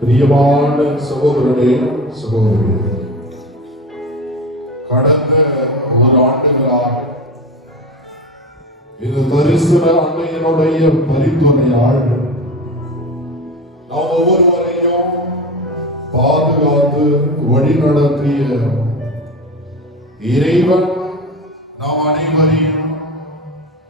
பிரியமான சகோதரனே, சகோதரி, கடந்த ஒரு ஆண்டுகளாக இது தரிசன அன்னையினுடைய பரிந்துணையால் நாம் ஒவ்வொருவரையும் பாதுகாத்து வழிநடத்திய இறைவன் நாம் அனைவரையும்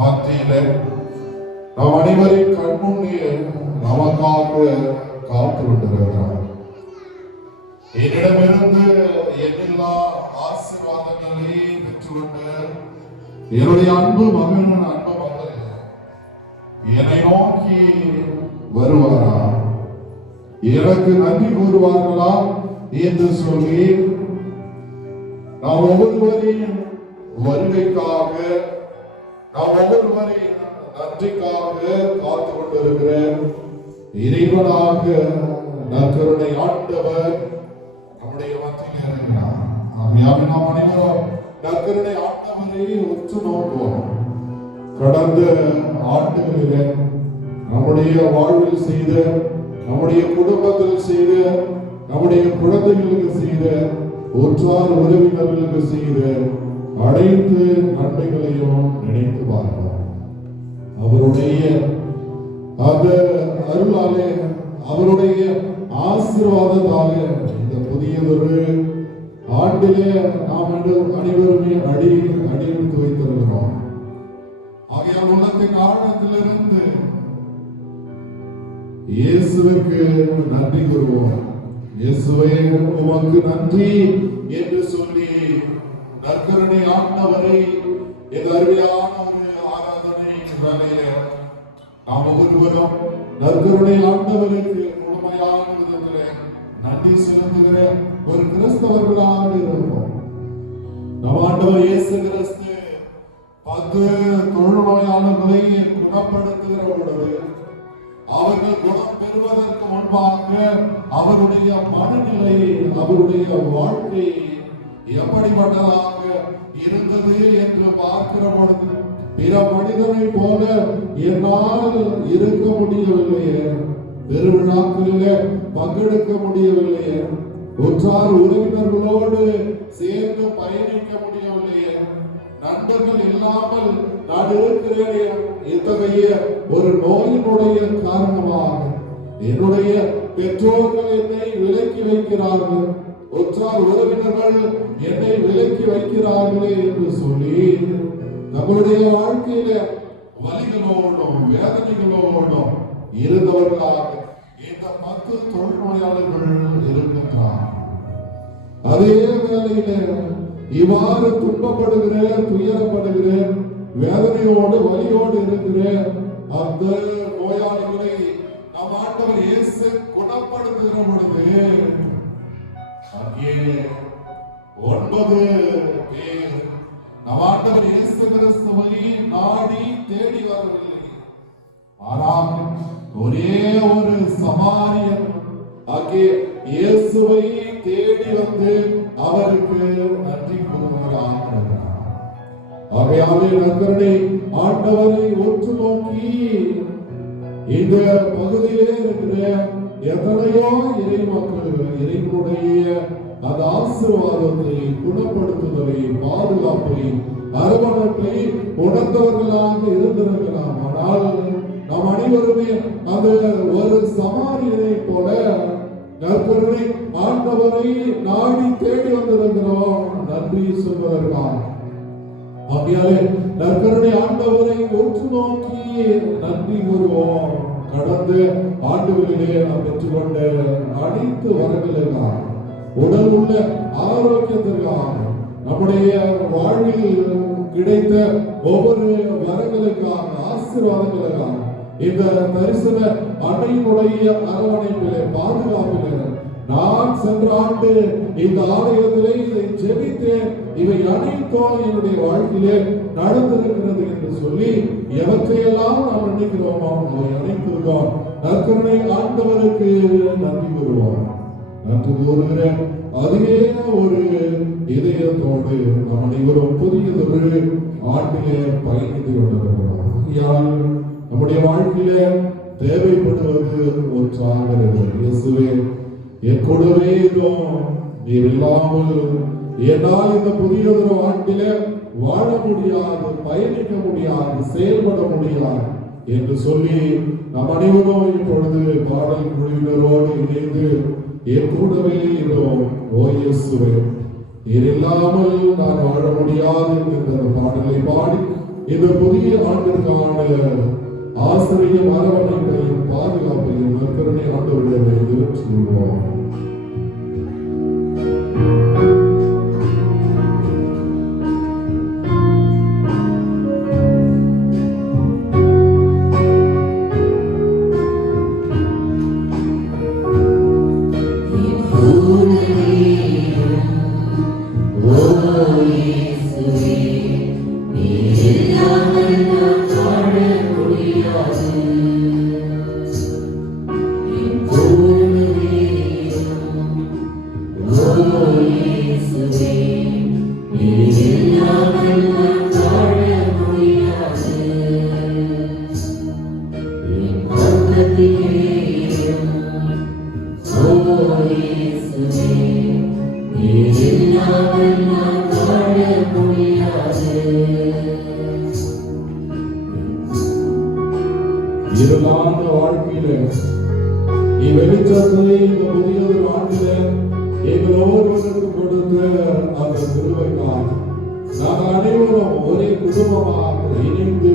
மத்தியில நாம் அனைவரின் கண்முன்னே நமக்காக காத்து கொண்டிருக்கிறார். என்னிடமிருந்து எண்ணில்லா ஆசீர்வாதங்களை பெற்றுக்கொண்டு என்னுடைய அன்பு மகன், அன்பு மகள் என்னை நோக்கி வருவாரா, எனக்கு நன்றி கூறுவார்களா என்று சொல்லி நாம் ஒவ்வொருவரையும் வருகைக்காக, நாம் ஒவ்வொருவரையும் நன்றிக்காக காத்து கொண்டிருக்கிற இறைவனாக நற்கருணை ஆண்டவர் நம்முடைய மத்தியில் இருக்கிறார். நாம் அனைவரும் நற்கருணை ஆண்டவரை உற்று நோக்குவோம். கடந்த ஆண்டுகளிலே நம்முடைய வாழ்வில் செய்த, நம்முடைய குடும்பத்தில் செய்த, நம்முடைய குழந்தைகளுக்கு செய்த, உற்றார் உறவினர்களுக்கு செய்த அனைத்து நன்மைகளையும் நினைத்து பார்ப்போம். அவருடைய அந்த அருளாலே, அவருடைய ஆசீர்வாதத்தாலே இந்த புதியதொரு ஆண்டிலே நாம் அனைவருமே அடியெடுத்து வைத்திருக்கிறோம். ஆகையால் உள்ளத்தின் ஆழத்திலிருந்து இயேசுவிற்கு நன்றி கூறுவோம். இயேசுவே, உமக்கு நன்றி என்று சொல்லி நற்கருணை ஆண்டவரை இந்த அருமையான ஒரு ஆராதனை வேலையில நாம் ஒவ்வொருவரும் நற்கருணை ஆண்டவருக்கு முழுமையான விதத்தில் நன்றி செலுத்துகிற ஒரு கிறிஸ்தவர்களாக இருப்போம். நம் ஆண்டவர் இயேசு கிறிஸ்து 10 தொழுநோயாளர்களை குணப்படுத்துகிற பொழுது அவர்கள் குணம் பெறுவதற்கு முன்பாக அவருடைய மனநிலை, அவருடைய வாழ்க்கை எப்படிப்பட்டதாக இருந்தது என்று பார்க்கிற பொழுது, பிற மனிதனை போல என்னால் இருக்க முடியவில்லையே, பெருவிழாக்களிலே பங்கெடுக்க முடியவில்லையே, உற்றார் உறவினர்களோடு சேர்ந்து பயணிக்க முடியவில்லையே, நண்பர்கள் இல்லாமல் நான் இருக்கிறேன். இத்தகைய ஒரு நோயினுடைய காரணமாக என்னுடைய பெற்றோர்கள் என்னை விலக்கி வைக்கிறார்கள், உற்றார் உறவினர்கள் என்னை விலக்கி வைக்கிறார்களே என்று சொல்லி நம்முடைய வாழ்க்கையில வலிகளோடும் வேதனைகளோடும் இருந்தவர்களாக இந்த 10 தொழுநோயாளர்கள் இருக்கின்றார். அதே வேளையில இவ்வாறு துன்பப்படுகிற, துயரப்படுகிற, வேதனையோடு வலியோடு இருக்கிற அந்த நோயாளிகளை நம் ஆண்டவர் இயேசு குணப்படுத்துகிற பொழுது அங்கே 9 பேர் நம் ஆண்டவர் இயேசு கிறிஸ்துவை நாடி தேடி வரவில்லை. ஆனால் ஒரே ஒரு சமாரியன் அங்கே இயேசுவை தேடி வந்து அவருக்கு நன்றி கூறுகிறார். ஆகையாலே நற்கருணை ஆண்டவரை உற்று நோக்கி இந்த பகுதியிலே இருக்கிற எத்தனையோ இறை மக்கள் இறைவனுடைய அந்த ஆசீர்வாதத்தை, குணப்படுத்துதலை, பாதுகாப்பை, அரவணைப்பை உணர்ந்தவர்களாக இருந்திருக்கலாம். ஆனால் நாம் அனைவருமே அந்த ஒரு சமாரியனை போல நற்கருணை ஆண்டவரை நாடி தேடி வந்திருக்கிறோம் நன்றி சொல்வதற்காக. ஆகையாலே நற்கருணை ஆண்டவரை உற்று நோக்கி நன்றி கூறுவோம். கடந்த ஆண்டுகளிலே நாம் பெற்றுக்கொண்ட அனைத்து வரங்களுக்காக, உடல் உள்ள ஆரோக்கியத்திற்காக, நம்முடைய வாழ்வில் கிடைத்த ஒவ்வொரு வரங்களுக்காக, ஆசீர்வாதங்களுக்காக, இந்த தரிசன அன்னையினுடைய அரவணைப்பிலே, பாதுகாப்பிலே நான் சென்ற ஆண்டு இந்த ஆலயத்திலே இதை ஜெபித்தேன், இவை அனைத்தும் என்னுடைய வாழ்க்கையிலே நடந்திருக்கிறது என்று சொல்லி எவற்றையெல்லாம் நாம் நினைக்கிறோமோ அவை அனைத்திற்கும் நற்கருணை ஆண்டவருக்கு நன்றி கூறுவோம். நன்றி கூறுகிற அதே ஒரு இதயத்தோடு நாம் அனைவரும் புதியதொரு ஆண்டிலே பயணித்து கொண்டிருக்கிறோம். நம்முடைய வாழ்க்கையில தேவைப்படுவது ஒன்றாக இருக்கிறது. இயேசுவே, என் கூடவே நீர் இல்லாமல் என்னால் இந்த புதியதொரு ஆண்டில வாழ முடியாது, பயணிக்க முடியாது, செயல்பட முடியாது என்று சொல்லி நம் அனைவரும் இப்பொழுது பாடல் குழுவினரோடு இணைந்து என் கூடவே ஓ இயேசுவே, நீர் இல்லாமல் நான் வாழ முடியாது என்ற பாடலை பாடி இந்த புதிய ஆண்டிற்கான ஆசிரியர் அரவணைப்பையும் பாதுகாப்பையும் நற்கருணை ஆண்டவர்களை நிறுத்தியுள்ளோம். இருளான வாழ்க்கையில நீ வெளிச்சத்தை இந்த புதிய ஆண்டில எங்களோடு கொடுத்த அந்த கிருபைக்காக நாங்கள் அனைவரும் ஒரே குடும்பமாக இணைந்து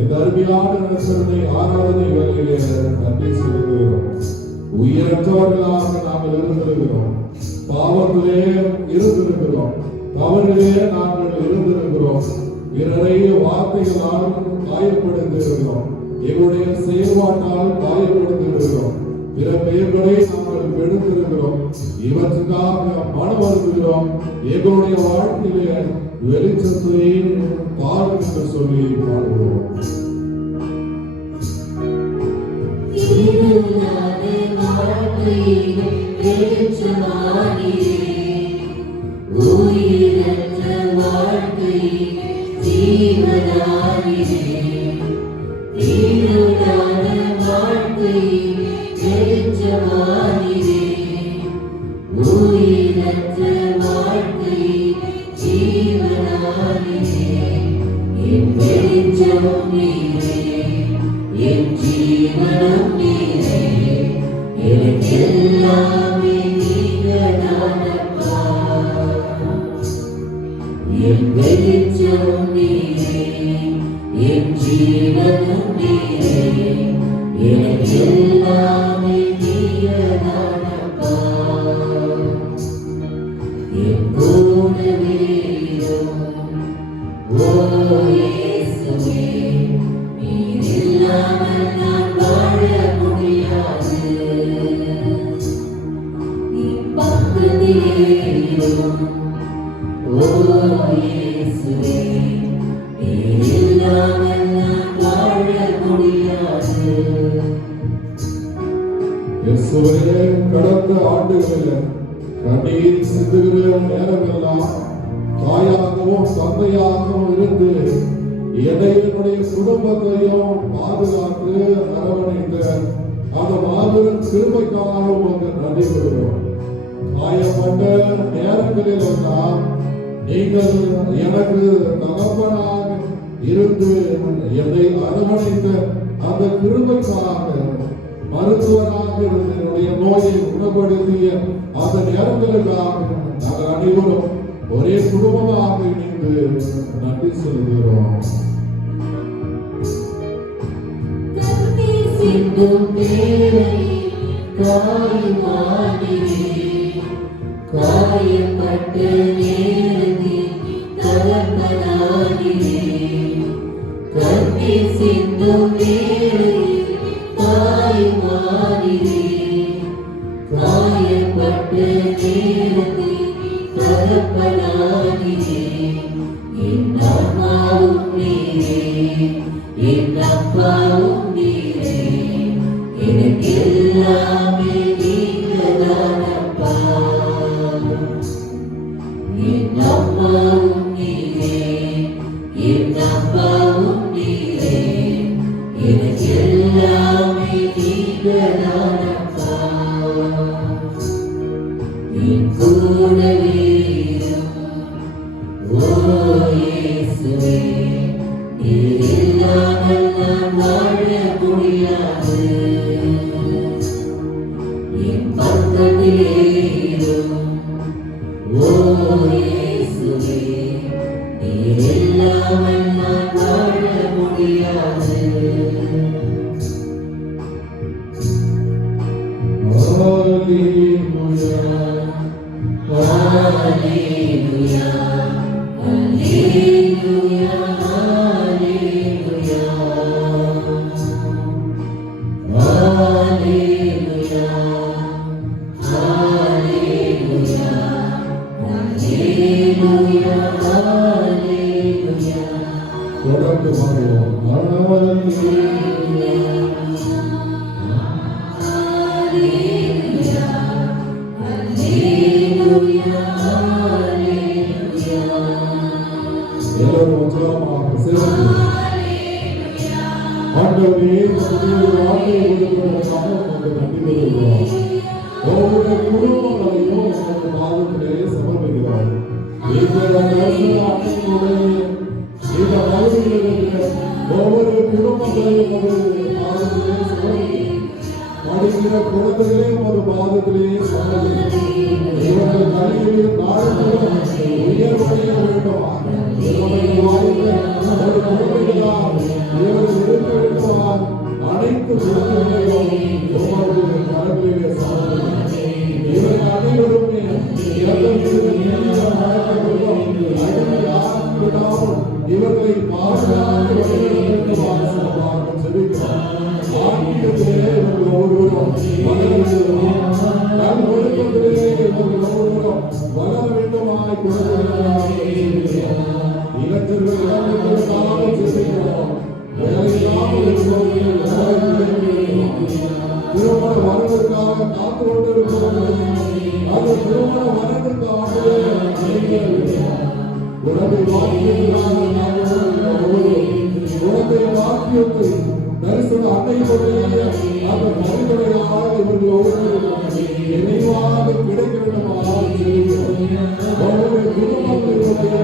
இந்த அருமையான நற்கருணை ஆராதனை வேளையிலே நன்றி செலுத்துகிறோம். உயிரற்றவர்களாக நாங்கள் இருந்திருக்கிறோம், பாவத்திலே இருந்திருக்கிறோம், தவறிலே நாங்கள் இருந்திருக்கிறோம், பிறரைய வார்த்தைகளால் காயப்படுத்திருக்கிறோம், எங்களுடைய செயல்பாட்டால் காயப்படுத்திருக்கிறோம், பிற பெயர்களை நாங்கள் எடுத்திருக்கிறோம். இவற்றுக்காக மனம் வருகிறோம். எங்களுடைய வாழ்க்கையிலே வெளிச்சத்தை பாருங்கள் என்று சொல்லி பாடுவோம். கடந்த ஆண்டுகளில் கண்ணீர் சிந்துகிற நேரமெல்லாம் தாயாகவும் தந்தையாகவும் இருந்து என்னுடைய குடும்பத்தையும் பாதுகாத்து அரவணைத்த அந்த மாபெரும் கிருபைக்காக உங்களுக்கு நன்றி கூறுகிறோம். காயப்பட்ட நேரங்களில் எல்லாம் நீங்கள் எனக்கு தகப்பனாக இருந்து என்னை அரவணைத்த அந்த கிருபைக்காக, மருத்துவராக இருந்து என்னுடைய நோயை குணப்படுத்திய அந்த நேரங்களுக்காக நாங்கள் அனைவரும் ஒரே குடும்பமாக இணைந்து நன்றி சொல்கிறோம். காயப்பட்ட நேரத்தில் தகப்பனாகினே, கண்ணீர் சிந்தும் நேரத்தில் தாய்மாரினே, காயப்பட்ட நேரத்தில் தகப்பனாகினே, என் அம்மாவும் நீரே, என் அப்பாவும் நீரே, எனக்கு எல்லாமே நீங்கதானப்பா. என் அம்மாவும் நீரே, என் அப்பாவும் நீரே, எனக்கு எல்லாமே என் பக்கத்திலே இரும். ஓ இயேசுவே, நீர் இல்லாமல் நான் வாழ முடியாது. ஹல்லேலூயா, ஹல்லேலூயா, ஹல்லேலூயா, ஹல்லேலூயா, ஹல்லேலூயா, ஹல்லேலூயா, ஹல்லேலூயா, ஹல்லேலூயா. தொடர்ந்து பாடுவோம். ஹல்லேலூயா, எல்லோரும் உற்சாகமாக சேர்ந்து ஆண்டவரே, இந்த புதிய ஒரு ஆண்டை கொடுப்பதற்காக உமக்கு நன்றி கூறுகிறோம். ஒவ்வொரு குடும்பங்களையும் உமது பாதத்திலே சமர்ப்பிக்கிறோம். இந்த தரிசன ஆட்சியினுடைய இந்த பகுதியில் இருக்கிற ஒவ்வொரு குடும்பங்களையும் உமது பாதத்திலே சமர்ப்பிக்கிறோம். படிக்கிற குழந்தைகளையும் ஒரு பாதத்திலே சமர்ப்பிக்கிறோம். இவர்கள் கல்வியில் நாடுகளும் உயர்வடைய வேண்டுமா? இவர்கள் வாழ்க்கை ஒரு குழந்தைகளால் இவர்கள் இருக்க வேண்டுமா? அனைத்து குழந்தைகளையும் உமது கரங்களிலே சமர்ப்பிக்கிறோம். இவர்கள் அனைவருமே இவர்களை பாதுகாத்து வழிநடத்த வேண்டுமாக சிறப்பாக செபிக்கிறோம். ஆன்மீகத்திலே இவர்கள் ஒவ்வொருவரும் வளர வேண்டுமா? தன் ஒழுக்கத்திலே இவர்கள் ஒவ்வொருவரும் வளர வேண்டுமாய் கொடுக்கிறார். இளைஞர்கள் இளவர்களுக்காக செபிக்கிறோம். வேலையில்லாமல் இருப்பவர்கள் திருமண வரவிற்காக காத்து கொண்டிருப்பவர்கள் அது திருமண வரவிற்காக குழந்தை வாக்கியத்திற்காக குழந்தை வாக்கியத்தை தரிசன அன்னையுடைய அந்த பரிந்துரையாக இவர்கள் நிறைவாக கிடைக்க வேண்டுமாக ஒவ்வொரு குடும்பத்தினுடைய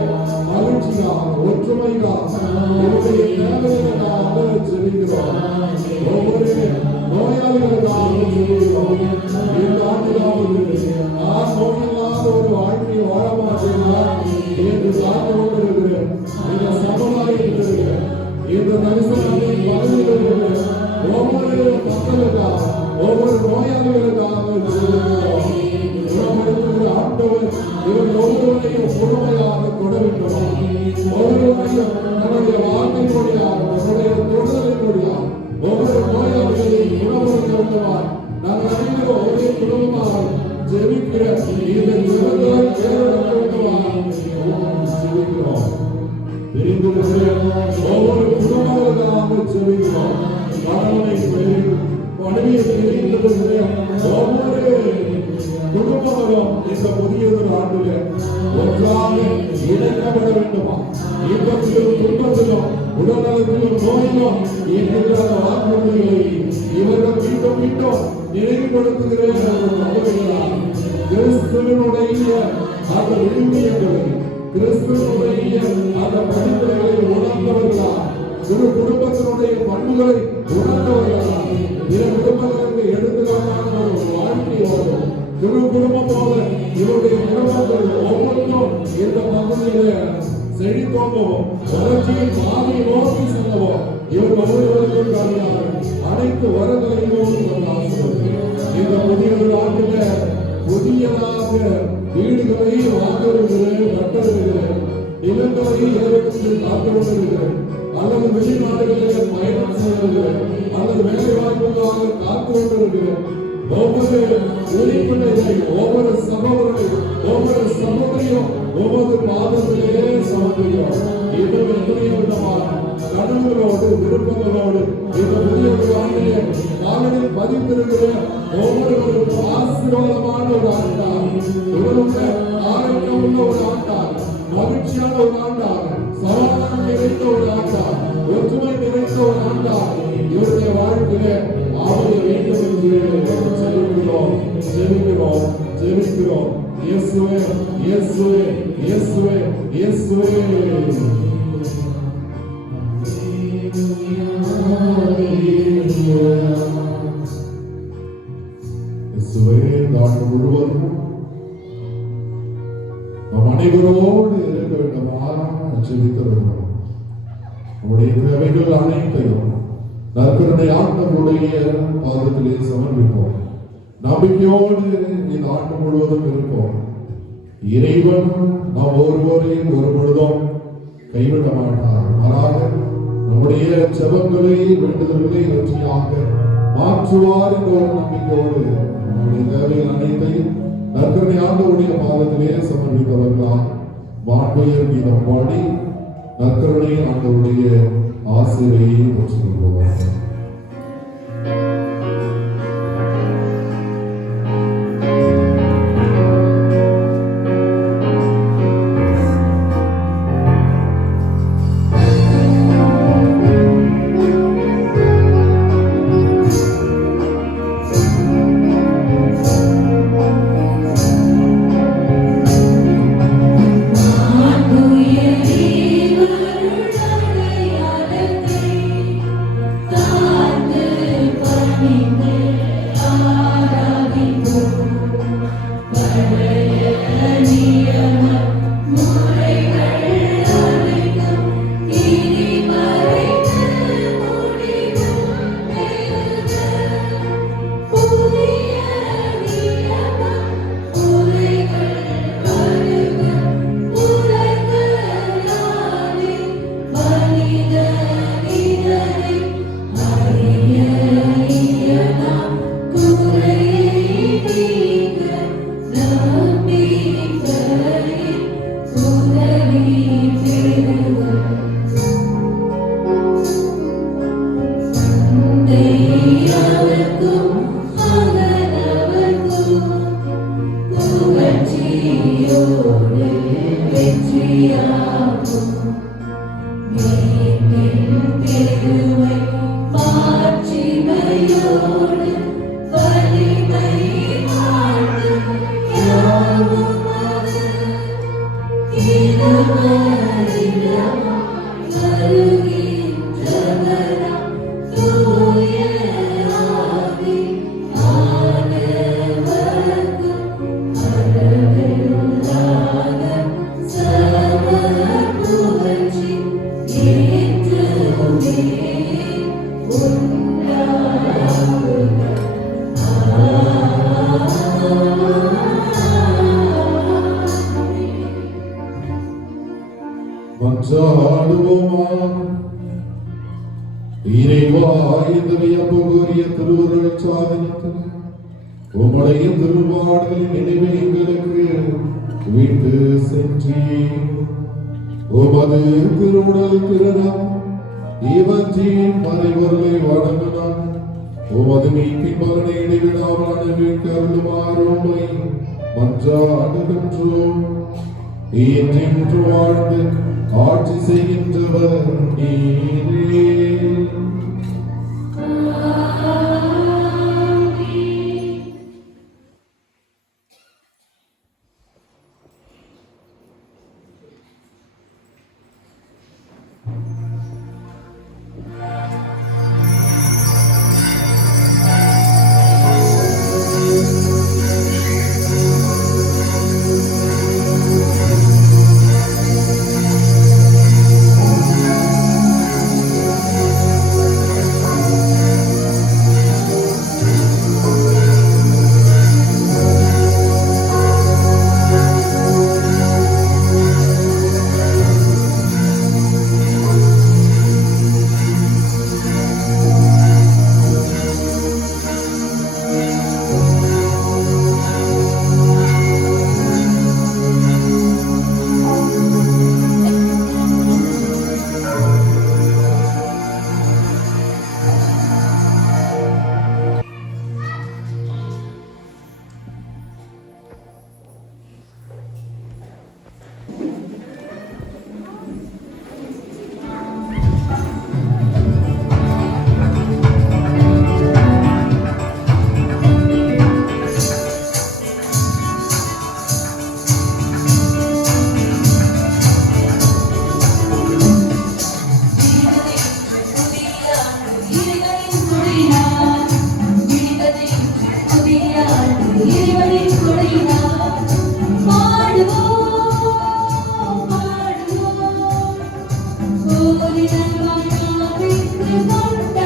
மகிழ்ச்சியாக ஒற்றுமையாக என்னுடைய தேவையை நாம் செல்கிறோம். ஒவ்வொரு நோயாளிகளுக்காக செல்கிறோம். இந்த ஆண்டிலாவது நான் நோயில்லாத ஒரு வாழ்க்கையை வாழ மாட்டேன் என்று காத்து கொண்டிருக்கிறேன். இந்த சமுதாயத்தில் இருக்கிறேன். இந்த தரிசனத்தின் பகுதியில் இருக்கிற ஒவ்வொரு மக்களுக்காக ஒவ்வொரு நோயாளிகளுக்காக செல்கிறோம். குணப்படுத்துகிற ஆண்டவர் இவர் ஒவ்வொருவரையும் முழுமையாக கொட வேண்டும். ஒவ்வொருவரையும் நம்முடைய வாழ்க்கையினுடையாக நம்முடைய தொழிலினுடையாக ஒவ்வொரு நோயாளிகளையும் குணப்படுத்த வேண்டுமாய் நாங்கள் அனைவரும் ஒரே குடும்பமாக ஜெபிக்கிற இந்த ஜெபங்களை கேட்க வேண்டுமாய் ஜெபிக்கிறோம். ஒவ்வொரு குடும்பங்களுக்காக ஜெபிக்கிறோம். கணவனை மனைவியை பிரிந்திருக்கிற ஒவ்வொரு குடும்பங்களும் இந்த புதிய ஆண்டிலே ஒன்றாக இணைக்கப்பட வேண்டுமா? இன்பத்திலும் துன்பத்திலும் உடல்நலத்திலும் நோயிலும் என்கின்ற வாக்குறுதிகளை இவர்கள் மீண்டும் மீண்டும் நினைவுபடுத்துகிறேன். கிறிஸ்துவனுடைய அந்த விழுமியங்களை கிறிஸ்துவனுடைய அந்த பணிகளை உணர்ந்தவர்களா? திரு குடும்பத்தினுடைய பண்புகளை உணர்ந்தவர்களா? பிற குடும்பங்களுக்கு எடுத்துக்காட்டான ஒரு வாழ்க்கையோடு திரு குடும்பம் போல இவருடைய குடும்பங்கள் ஒவ்வொன்றும் இந்த பகுதியில செழித்தோங்கவும் வளர்ச்சியை பாதையை நோக்கி செல்லவும் இவர் ஒவ்வொருவருக்கும் காரணமாக அனைத்து வரங்களையும் இந்த புதிய ஆண்டில புதியதாக வீடுகளை வாங்குகிறேன், கட்டுகிறேன், நிலங்களை ஏற்படுத்தி காத்து கொண்டிருக்கிறேன், அல்லது வெளிநாடுகளிலே பயணம் செய்கிறேன், அல்லது வேலை வாய்ப்புக்காக காத்து கொண்டிருக்கிறேன். ஒவ்வொரு உறுப்பினரை ஒவ்வொரு சகோதரனையும் ஒவ்வொரு சகோதரியும் ஒவ்வொரு பாதத்திலே சமர்ப்பிக்கிறோம். இன்னும் எத்தனை விதமான கனவுகளோடு விருப்பங்களோடு இந்த புதிய ஆண்டிலே காலனில் பதிந்திருக்கிற ஒவ்வொருவருக்கும் ஆசீர்வாதமான ஒரு ஆண்டாக இவருடைய ஆரோக்கியமுள்ள ஒரு ஆண்டாக மகிழ்ச்சியான ஒரு ஆண்டாக சமாதானம் நிறைந்த ஒரு ஆண்டாக ஒற்றுமை நிறைந்த ஒரு ஆண்டாக இவருடைய வாழ்க்கையிலே ஆவலை வேண்டும் என்று செலுத்துகிறோம் செலுத்துகிறோம் செலுத்துகிறோம். இயேசுவே இயேசுவே இயேசுவே இயேசுவே. இயேசுவே, இந்த ஆண்டு முழுவதும் நம் அனைவரோடு இருக்க வேண்டுமாறு ஜெபித்து வருகிறோம். நம்முடைய தேவைகள் அனைத்தையும் நற்கருணை ஆண்டவருடைய பாதத்திலே சமர்ப்பிப்போம். நம்பிக்கையோடு இந்த ஆண்டு முழுவதும் இருப்போம். இறைவன் நாம் ஒருவரையும் ஒரு பொழுதும் கைவிட மாட்டார். மாறாக நம்முடைய ஜெபங்களை, வேண்டுதல்களை வெற்றியாக மாற்றுவார் என்ற ஒரு நம்பிக்கையோடு நம்முடைய தேவைகள் அனைத்தையும் நற்கருணை ஆண்டவருடைய பாதத்திலே சமர்ப்பித்தவர்களாம் மாண்புயர் கீதம் பாடி நற்கருணை ஆண்டவருடைய ஆசிரியை பெற்றுக் கொள்வார்கள். இறைவா, இந்த வியப்புக்குரிய திருவுருள் சாதனத்தில் உம்முடைய திருவாடலின் நினைவை எங்களுக்கு விட்டு சென்றீர். உமது திருவுடல் திருநாம் இவற்றின் மறைவர்களை வழங்கினார். உமது மீட்பின் பலனை இடைவிடாமல் அனுபவிக்க அருளுமாறுமை மன்றாடுகின்றோம். இன்று வாழ்ந்து ஆட்சி செய்கின்றவர் நீரே. இறைவனின் கொடையினால் பாடுவோம் பாடுவோம் கோரின வாழ்நாளுக்கு கொண்ட